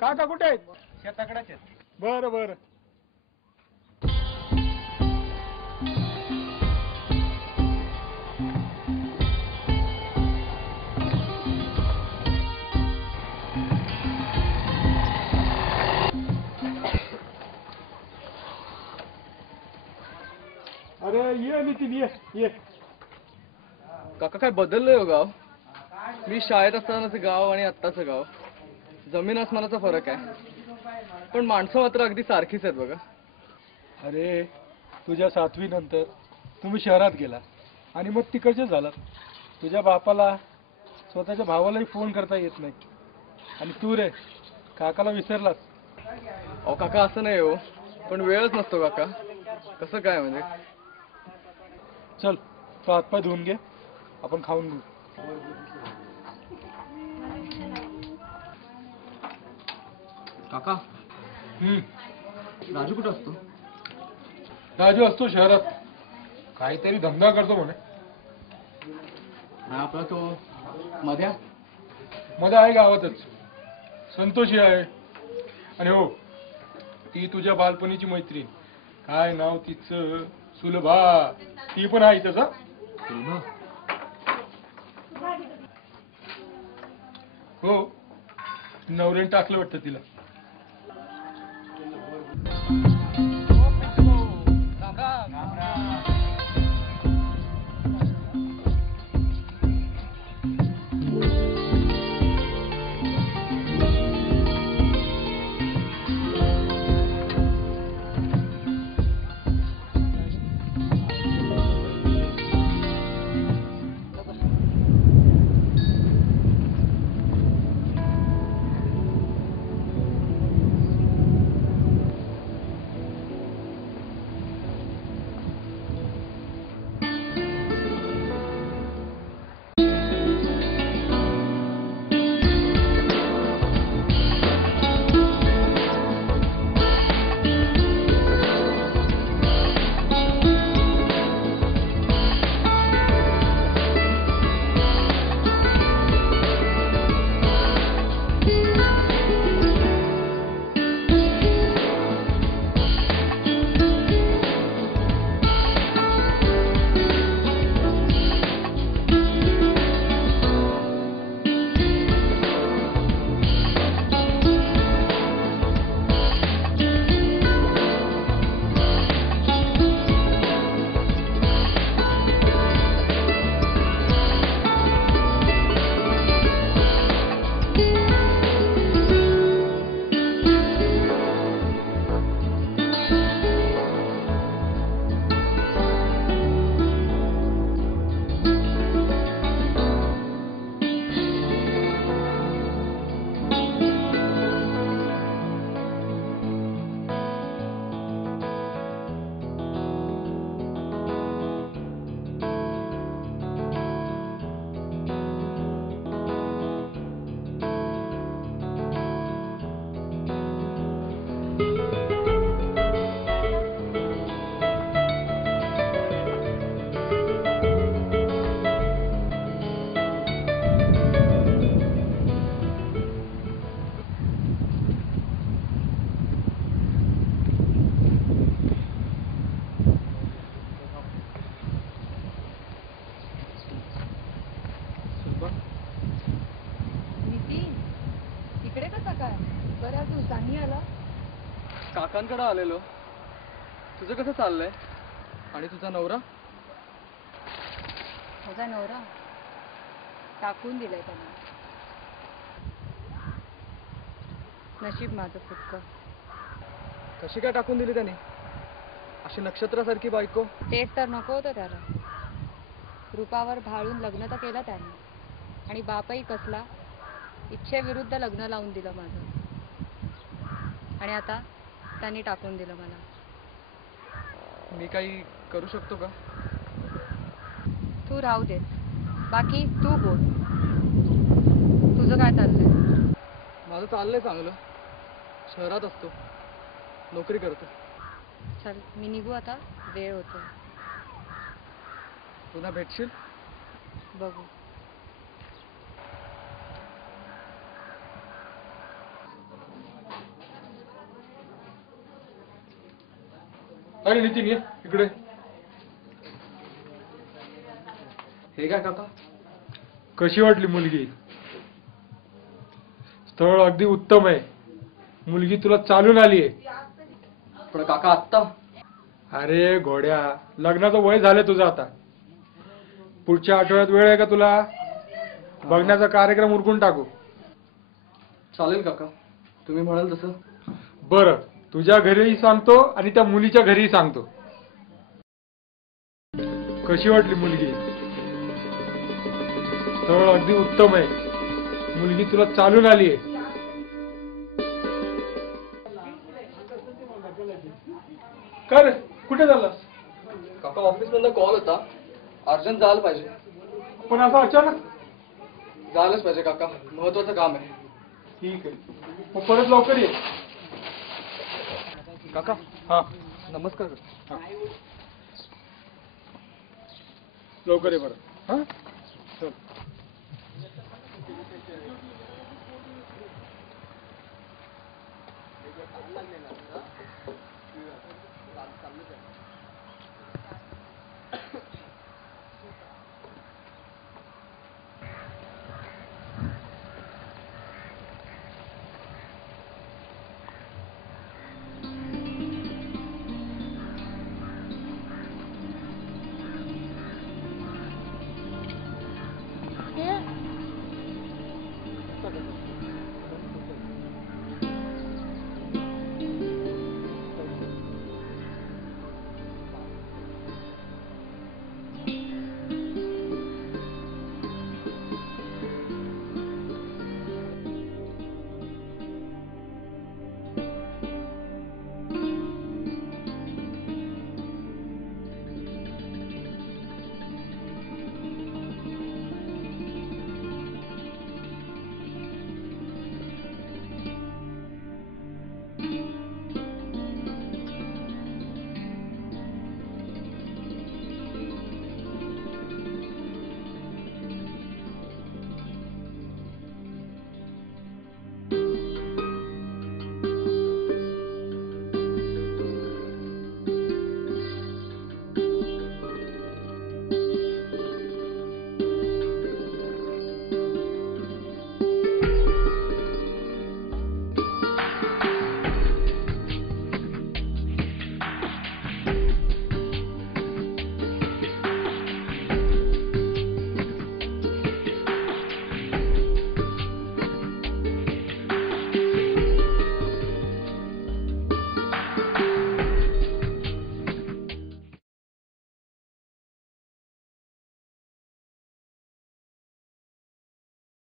काका कुठे आहेत? शेताकडेच आहेत. बरं बरं. अरे ये नितीन ये. काका काय बदललंय हो गाव. मी शाळेत असतानाचं गाव आणि आत्ताचं गाव जमीन आसमानाचा फरक आहे, पण माणसं मात्र अगदी सारखीच आहेत बघा. अरे तुझ्या 7वी नंतर तुम्ही शहरात गेला आणि मग तिकडचे झालात. तुझ्या बापाला स्वतःच्या भावालाही फोन करता येत नाही आणि तू रे काकाला विसरलास. अहो काका असं नाही हो, पण वेळच नसतो काका. कसं काय म्हणजे? चल तो हातपाय धुवून घे, आपण खाऊन घेऊ. काका राजू कुठं असतो? राजू असतो शहरात, काहीतरी धंदा करतो म्हणे. आपला तो मध्या मध्ये आहे गावातच, संतोषी आहे. आणि हो ती तुझ्या बालपणीची मैत्रीण, काय नाव तिचं, सुलभा, ती पण आहे तसा. हो नवऱ्याने टाकलं वाटतं तिला. काकांकडे आलेलो. तुझं कसं चाललंय? आणि तुझा नवरा? माझा नवरा टाकून दिलाय त्यांना. नशीब माझं फुटकं. कशी काय टाकून दिली त्याने? अशी नक्षत्रासारखी बायको. तेच तर नको होतं त्याला. रूपावर भाळून लग्न तर केलं त्याने, आणि बापही कसला, इच्छेविरुद्ध लग्न लावून दिलं माझं. आणि आता त्यांनी टाकून दिलं मला. मी काही करू शकतो का? तू राहू देस, बाकी तू बोल. तुझं काय चाललंय? माझं चाललंय चांगलं. शहरात असतो, नोकरी करतो. चल मी निघू आता, वेळ होतो. पुन्हा भेटशील? बघू. अरे नितीन ये इकडे. हे काय काका? कशी वाटली मुलगी? स्थळ अगदी उत्तम आहे. मुलगी तुला चालून आली आहे. पण काका आत्ता? अरे घोड्या, लग्नाचं वय झालं तुझं आता. पुढच्या आठवड्यात वेळ आहे का तुला? बघण्याचा कार्यक्रम उरकून टाकू. चालेल काका, तुम्ही म्हणाल तसं. बरं, तुझ्या घरीही सांगतो आणि त्या मुलीच्या घरीही सांगतो. कशी वाटली मुलगी? स्थळ अगदी उत्तम आहे. मुलगी तुला चालून आली आहे. काय रे, कुठे झालास? काका ऑफिस मधनं कॉल होता, अर्जंट जायला पाहिजे. पण आता अचानक? जायलाच पाहिजे काका, महत्वाचं काम आहे. ठीक आहे, मग परत लवकर ये. काका हा, नमस्कार. हा. लवकर ये बरं. हा, चल.